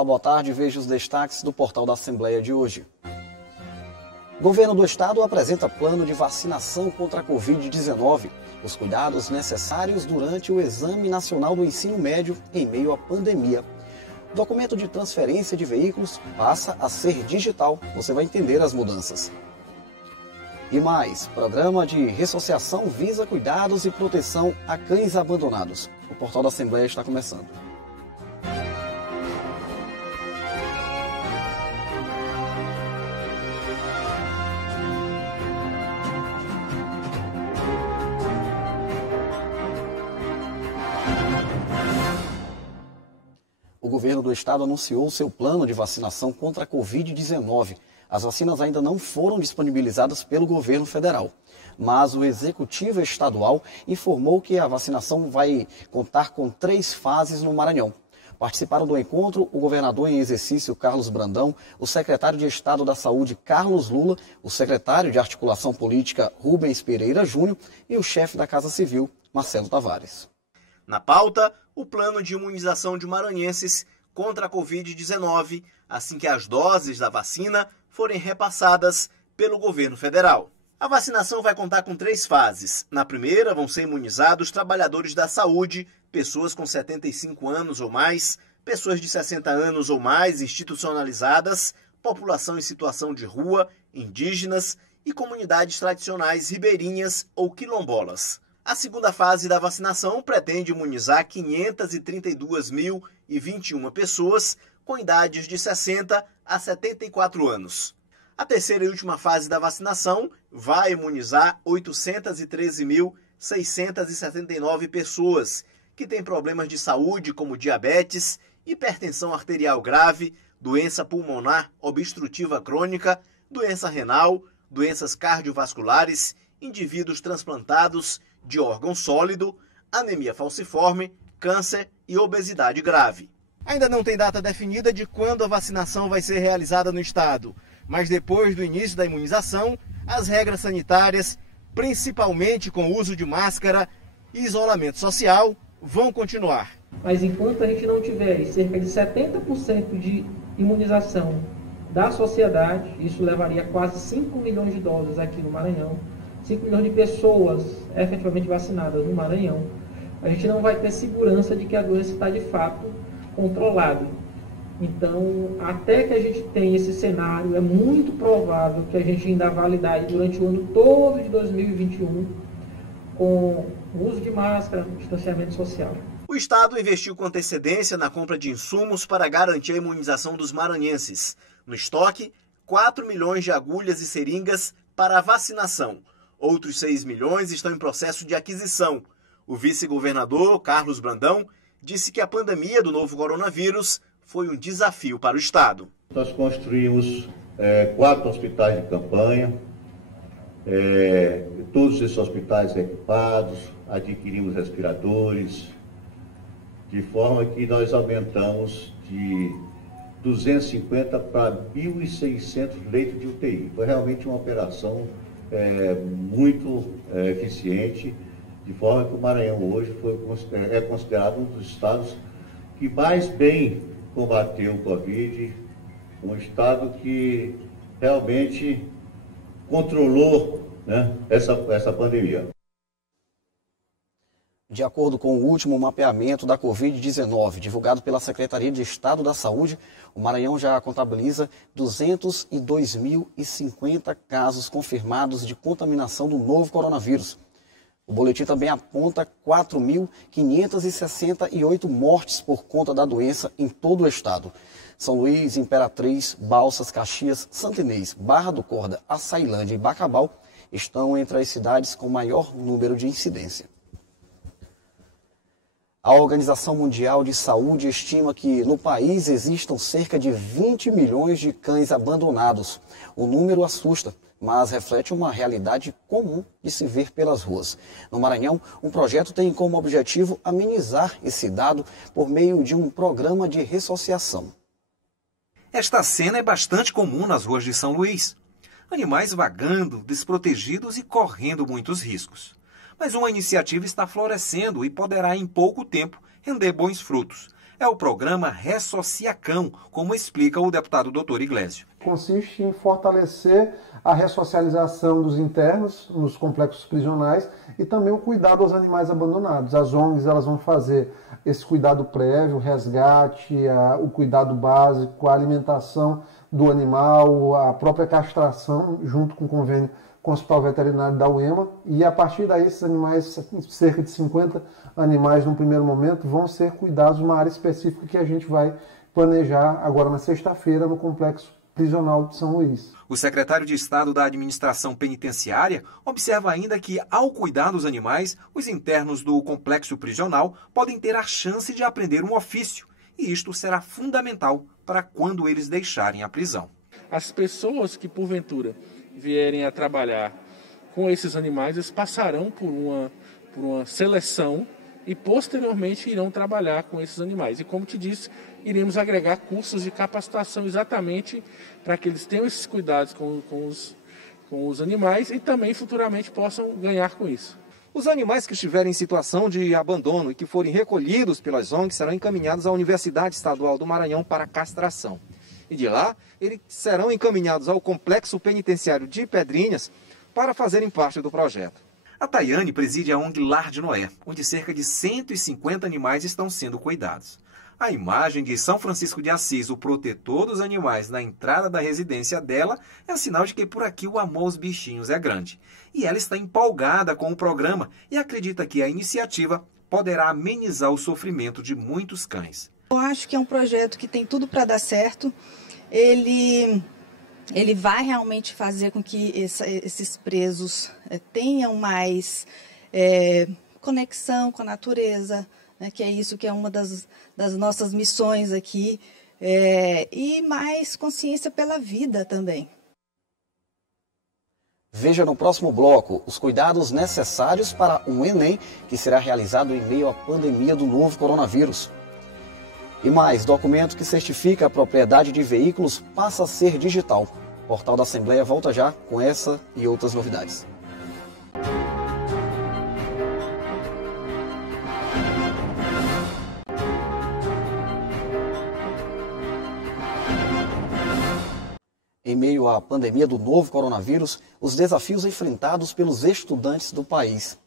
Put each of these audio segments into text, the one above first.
Olá, boa tarde. Veja os destaques do portal da Assembleia de hoje. Governo do Estado apresenta plano de vacinação contra a Covid-19. Os cuidados necessários durante o Exame Nacional do Ensino Médio em meio à pandemia. Documento de transferência de veículos passa a ser digital. Você vai entender as mudanças. E mais, programa de ressociação visa cuidados e proteção a cães abandonados. O portal da Assembleia está começando. O governo do estado anunciou seu plano de vacinação contra a Covid-19. As vacinas ainda não foram disponibilizadas pelo governo federal, mas o executivo estadual informou que a vacinação vai contar com 3 fases no Maranhão. Participaram do encontro o governador em exercício Carlos Brandão, o secretário de Estado da Saúde Carlos Lula, o secretário de Articulação Política Rubens Pereira Júnior e o chefe da Casa Civil Marcelo Tavares. Na pauta, o plano de imunização de maranhenses contra a Covid-19, assim que as doses da vacina forem repassadas pelo governo federal. A vacinação vai contar com 3 fases. Na primeira, vão ser imunizados trabalhadores da saúde, pessoas com 75 anos ou mais, pessoas de 60 anos ou mais institucionalizadas, população em situação de rua, indígenas e comunidades tradicionais ribeirinhas ou quilombolas. A segunda fase da vacinação pretende imunizar 532.021 pessoas com idades de 60 a 74 anos. A terceira e última fase da vacinação vai imunizar 813.679 pessoas que têm problemas de saúde como diabetes, hipertensão arterial grave, doença pulmonar obstrutiva crônica, doença renal, doenças cardiovasculares, indivíduos transplantados de órgão sólido, anemia falciforme, câncer e obesidade grave. Ainda não tem data definida de quando a vacinação vai ser realizada no estado, mas depois do início da imunização, as regras sanitárias, principalmente com o uso de máscara e isolamento social, vão continuar. Mas enquanto a gente não tiver cerca de 70% de imunização da sociedade, isso levaria quase 5 milhões de doses aqui no Maranhão, 5 milhões de pessoas efetivamente vacinadas no Maranhão, a gente não vai ter segurança de que a doença está de fato controlada. Então, até que a gente tenha esse cenário, é muito provável que a gente ainda vá lidar durante o ano todo de 2021 com o uso de máscara, distanciamento social. O estado investiu com antecedência na compra de insumos para garantir a imunização dos maranhenses. No estoque, 4 milhões de agulhas e seringas para a vacinação. Outros 6 milhões estão em processo de aquisição. O vice-governador, Carlos Brandão, disse que a pandemia do novo coronavírus foi um desafio para o estado. Nós construímos 4 hospitais de campanha, todos esses hospitais equipados, adquirimos respiradores, de forma que nós aumentamos de 250 para 1.600 leitos de UTI. Foi realmente uma operação muito eficiente, de forma que o Maranhão hoje é considerado um dos estados que mais bem combateu o Covid, um estado que realmente controlou, né, essa pandemia. De acordo com o último mapeamento da Covid-19, divulgado pela Secretaria de Estado da Saúde, o Maranhão já contabiliza 202.050 casos confirmados de contaminação do novo coronavírus. O boletim também aponta 4.568 mortes por conta da doença em todo o estado. São Luís, Imperatriz, Balsas, Caxias, Santa Inês, Barra do Corda, Açailândia e Bacabal estão entre as cidades com maior número de incidência. A Organização Mundial de Saúde estima que no país existam cerca de 20 milhões de cães abandonados. O número assusta, mas reflete uma realidade comum de se ver pelas ruas. No Maranhão, um projeto tem como objetivo amenizar esse dado por meio de um programa de ressociação. Esta cena é bastante comum nas ruas de São Luís. Animais vagando, desprotegidos e correndo muitos riscos. Mas uma iniciativa está florescendo e poderá, em pouco tempo, render bons frutos. é o programa Ressociacão, como explica o deputado Dr. Iglesio. Consiste em fortalecer a ressocialização dos internos nos complexos prisionais e também o cuidado aos animais abandonados. As ONGs elas vão fazer esse cuidado prévio, o resgate, o cuidado básico, a alimentação do animal, a própria castração, junto com o convênio com o Hospital Veterinário da UEMA, e a partir daí esses animais, cerca de 50 animais no primeiro momento, vão ser cuidados numa área específica que a gente vai planejar agora na sexta-feira no Complexo Prisional de São Luís. O secretário de Estado da Administração Penitenciária observa ainda que, ao cuidar dos animais, os internos do complexo prisional podem ter a chance de aprender um ofício, e isto será fundamental para quando eles deixarem a prisão. As pessoas que, porventura, vierem a trabalhar com esses animais, eles passarão por uma seleção e posteriormente irão trabalhar com esses animais. E como te disse, iremos agregar cursos de capacitação exatamente para que eles tenham esses cuidados com os animais e também futuramente possam ganhar com isso. Os animais que estiverem em situação de abandono e que forem recolhidos pelas ONGs serão encaminhados à Universidade Estadual do Maranhão para castração. E de lá, eles serão encaminhados ao Complexo Penitenciário de Pedrinhas para fazerem parte do projeto. A Tayane preside a ONG Lar de Noé, onde cerca de 150 animais estão sendo cuidados. A imagem de São Francisco de Assis, o protetor dos animais, na entrada da residência dela é um sinal de que por aqui o amor aos bichinhos é grande. E ela está empolgada com o programa e acredita que a iniciativa poderá amenizar o sofrimento de muitos cães. Eu acho que é um projeto que tem tudo para dar certo. Ele vai realmente fazer com que esses presos tenham mais conexão com a natureza, né, que é isso que é uma das nossas missões aqui, e mais consciência pela vida também. Veja no próximo bloco os cuidados necessários para um Enem que será realizado em meio à pandemia do novo coronavírus. E mais, documento que certifica a propriedade de veículos passa a ser digital. O Portal da Assembleia volta já com essa e outras novidades. Em meio à pandemia do novo coronavírus, os desafios enfrentados pelos estudantes do país.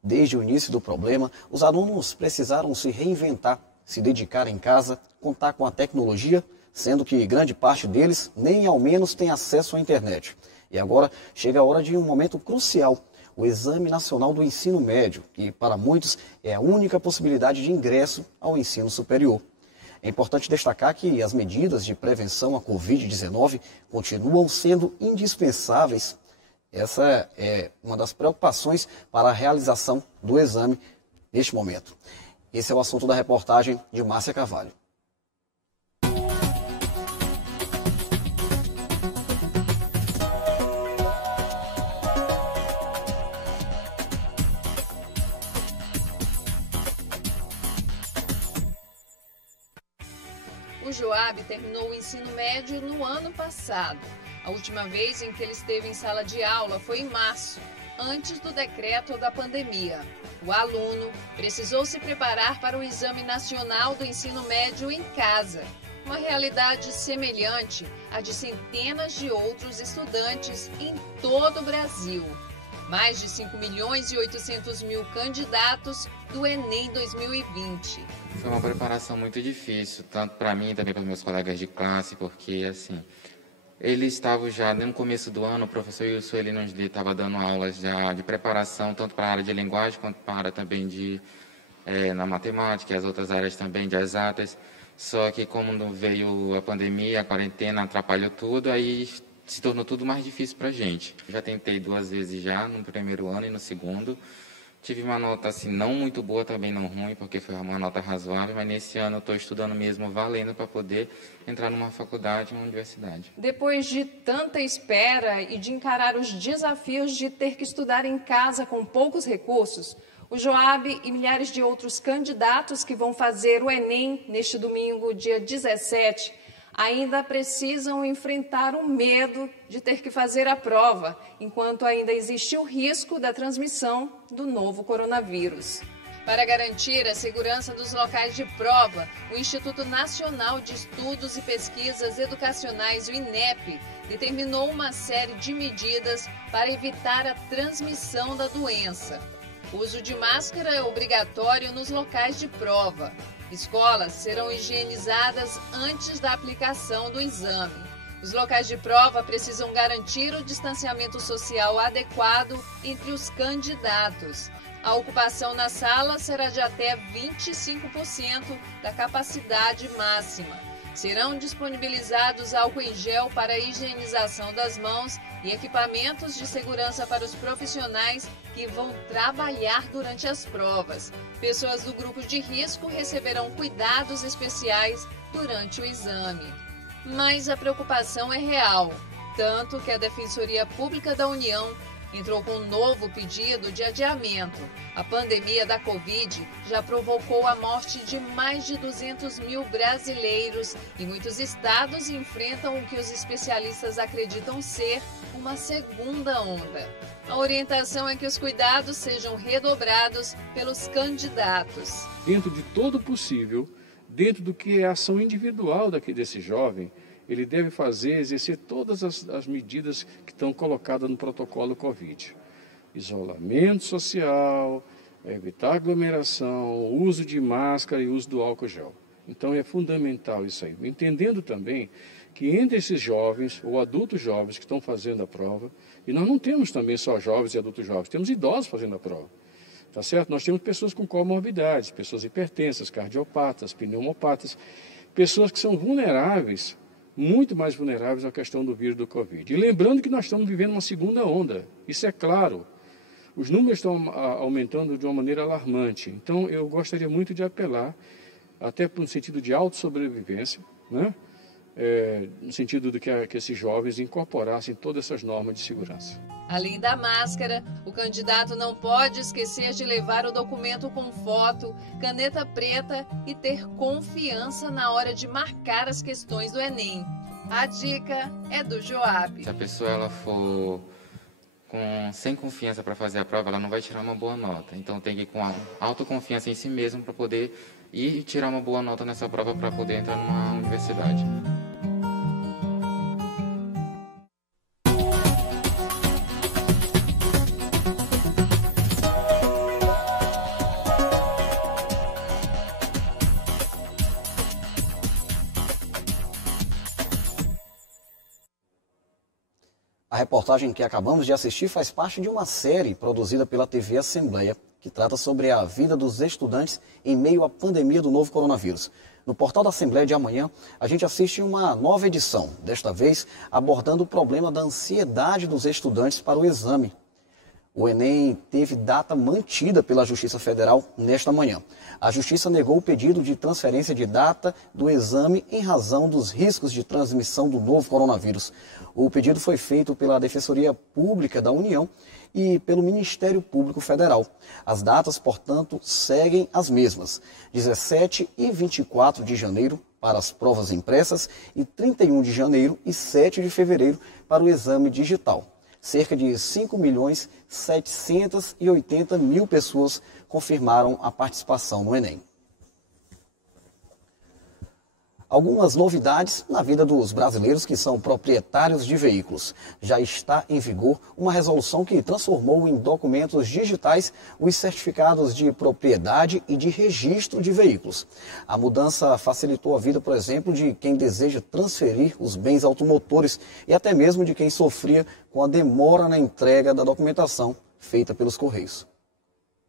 Desde o início do problema, os alunos precisaram se reinventar, se dedicar em casa, contar com a tecnologia, sendo que grande parte deles nem ao menos tem acesso à internet. E agora chega a hora de um momento crucial, o Exame Nacional do Ensino Médio, que para muitos é a única possibilidade de ingresso ao ensino superior. É importante destacar que as medidas de prevenção à Covid-19 continuam sendo indispensáveis. Essa é uma das preocupações para a realização do exame neste momento. Esse é o assunto da reportagem de Márcia Carvalho. O Joab terminou o ensino médio no ano passado. A última vez em que ele esteve em sala de aula foi em março, antes do decreto da pandemia. O aluno precisou se preparar para o Exame Nacional do Ensino Médio em casa, uma realidade semelhante à de centenas de outros estudantes em todo o Brasil. Mais de 5.800.000 candidatos do Enem 2020. Foi uma preparação muito difícil, tanto para mim e também para meus colegas de classe, porque assim, eles estavam já no começo do ano, o professor Wilson ele nos estava dando aulas já de preparação, tanto para a área de linguagem quanto para a área também na matemática e as outras áreas também de exatas. Só que como veio a pandemia, a quarentena atrapalhou tudo, aí se tornou tudo mais difícil para a gente. Já tentei 2 vezes já, no primeiro ano e no segundo. Tive uma nota assim, não muito boa, também não ruim, porque foi uma nota razoável, mas nesse ano eu estou estudando mesmo, valendo para poder entrar numa faculdade, uma universidade. Depois de tanta espera e de encarar os desafios de ter que estudar em casa com poucos recursos, o Joab e milhares de outros candidatos que vão fazer o Enem neste domingo, dia 17, ainda precisam enfrentar o medo de ter que fazer a prova, enquanto ainda existe o risco da transmissão do novo coronavírus. Para garantir a segurança dos locais de prova, o Instituto Nacional de Estudos e Pesquisas Educacionais, o INEP, determinou uma série de medidas para evitar a transmissão da doença. O uso de máscara é obrigatório nos locais de prova. Escolas serão higienizadas antes da aplicação do exame. Os locais de prova precisam garantir o distanciamento social adequado entre os candidatos. A ocupação na sala será de até 25% da capacidade máxima. Serão disponibilizados álcool em gel para a higienização das mãos e equipamentos de segurança para os profissionais que vão trabalhar durante as provas. Pessoas do grupo de risco receberão cuidados especiais durante o exame. Mas a preocupação é real, tanto que a Defensoria Pública da União entrou com um novo pedido de adiamento. A pandemia da Covid já provocou a morte de mais de 200 mil brasileiros e muitos estados enfrentam o que os especialistas acreditam ser uma segunda onda. A orientação é que os cuidados sejam redobrados pelos candidatos. Dentro de todo o possível, dentro do que é a ação individual desse jovem, ele deve exercer todas as medidas que estão colocadas no protocolo Covid. Isolamento social, evitar aglomeração, uso de máscara e uso do álcool gel. Então é fundamental isso aí. Entendendo também que entre esses jovens ou adultos jovens que estão fazendo a prova, e nós não temos também só jovens e adultos jovens, temos idosos fazendo a prova. Tá certo? Nós temos pessoas com comorbidades, pessoas hipertensas, cardiopatas, pneumopatas, pessoas que são vulneráveis, muito mais vulneráveis à questão do vírus do Covid. E lembrando que nós estamos vivendo uma segunda onda, isso é claro. Os números estão aumentando de uma maneira alarmante. Então, eu gostaria muito de apelar, até para um sentido de autossobrevivência, né? No sentido de que esses jovens incorporassem todas essas normas de segurança. Além da máscara, o candidato não pode esquecer de levar o documento com foto, caneta preta e ter confiança na hora de marcar as questões do Enem. A dica é do Joab. Se a pessoa ela for sem confiança para fazer a prova, ela não vai tirar uma boa nota. Então tem que ir com autoconfiança em si mesmo para poder ir tirar uma boa nota nessa prova para poder entrar numa universidade. A reportagem que acabamos de assistir faz parte de uma série produzida pela TV Assembleia, que trata sobre a vida dos estudantes em meio à pandemia do novo coronavírus. No portal da Assembleia de amanhã, a gente assiste uma nova edição, desta vez abordando o problema da ansiedade dos estudantes para o exame. O Enem teve data mantida pela Justiça Federal nesta manhã. A Justiça negou o pedido de transferência de data do exame em razão dos riscos de transmissão do novo coronavírus. O pedido foi feito pela Defensoria Pública da União e pelo Ministério Público Federal. As datas, portanto, seguem as mesmas: 17 e 24 de janeiro para as provas impressas e 31 de janeiro e 7 de fevereiro para o exame digital. Cerca de 5.780.000 pessoas confirmaram a participação no Enem. Algumas novidades na vida dos brasileiros que são proprietários de veículos. Já está em vigor uma resolução que transformou em documentos digitais os certificados de propriedade e de registro de veículos. A mudança facilitou a vida, por exemplo, de quem deseja transferir os bens automotores e até mesmo de quem sofria com a demora na entrega da documentação feita pelos Correios.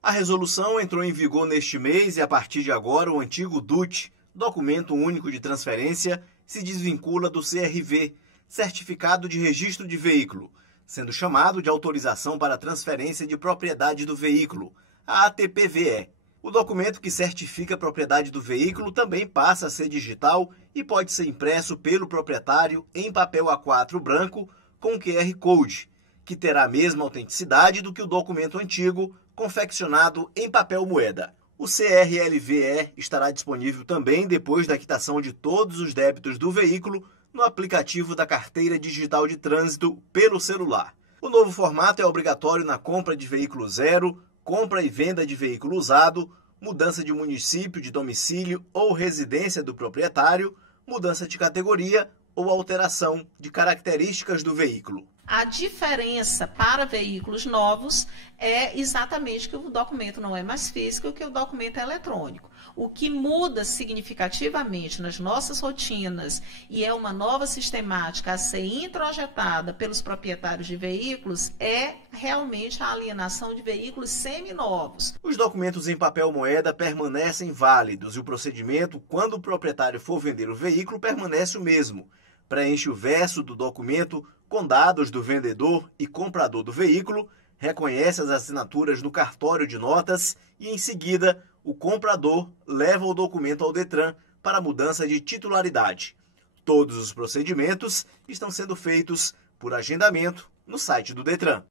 A resolução entrou em vigor neste mês e, a partir de agora, o antigo DUT, Documento Único de Transferência, se desvincula do CRV, Certificado de Registro de Veículo, sendo chamado de Autorização para Transferência de Propriedade do Veículo, a ATPVE. O documento que certifica a propriedade do veículo também passa a ser digital e pode ser impresso pelo proprietário em papel A4 branco com QR Code, que terá a mesma autenticidade do que o documento antigo, confeccionado em papel moeda. O CRLVE estará disponível também depois da quitação de todos os débitos do veículo no aplicativo da Carteira Digital de Trânsito pelo celular. O novo formato é obrigatório na compra de veículo zero, compra e venda de veículo usado, mudança de município, de domicílio ou residência do proprietário, mudança de categoria ou alteração de características do veículo. A diferença para veículos novos é exatamente que o documento não é mais físico, que o documento é eletrônico. O que muda significativamente nas nossas rotinas e é uma nova sistemática a ser introjetada pelos proprietários de veículos é realmente a alienação de veículos seminovos. Os documentos em papel moeda permanecem válidos e o procedimento, quando o proprietário for vender o veículo, permanece o mesmo. Preenche o verso do documento com dados do vendedor e comprador do veículo, reconhece as assinaturas no cartório de notas e, em seguida, o comprador leva o documento ao Detran para mudança de titularidade. Todos os procedimentos estão sendo feitos por agendamento no site do Detran.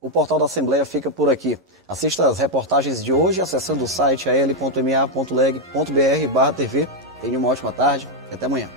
O Portal da Assembleia fica por aqui. Assista às reportagens de hoje acessando o site al.ma.leg.br/tv. Tenha uma ótima tarde e até amanhã.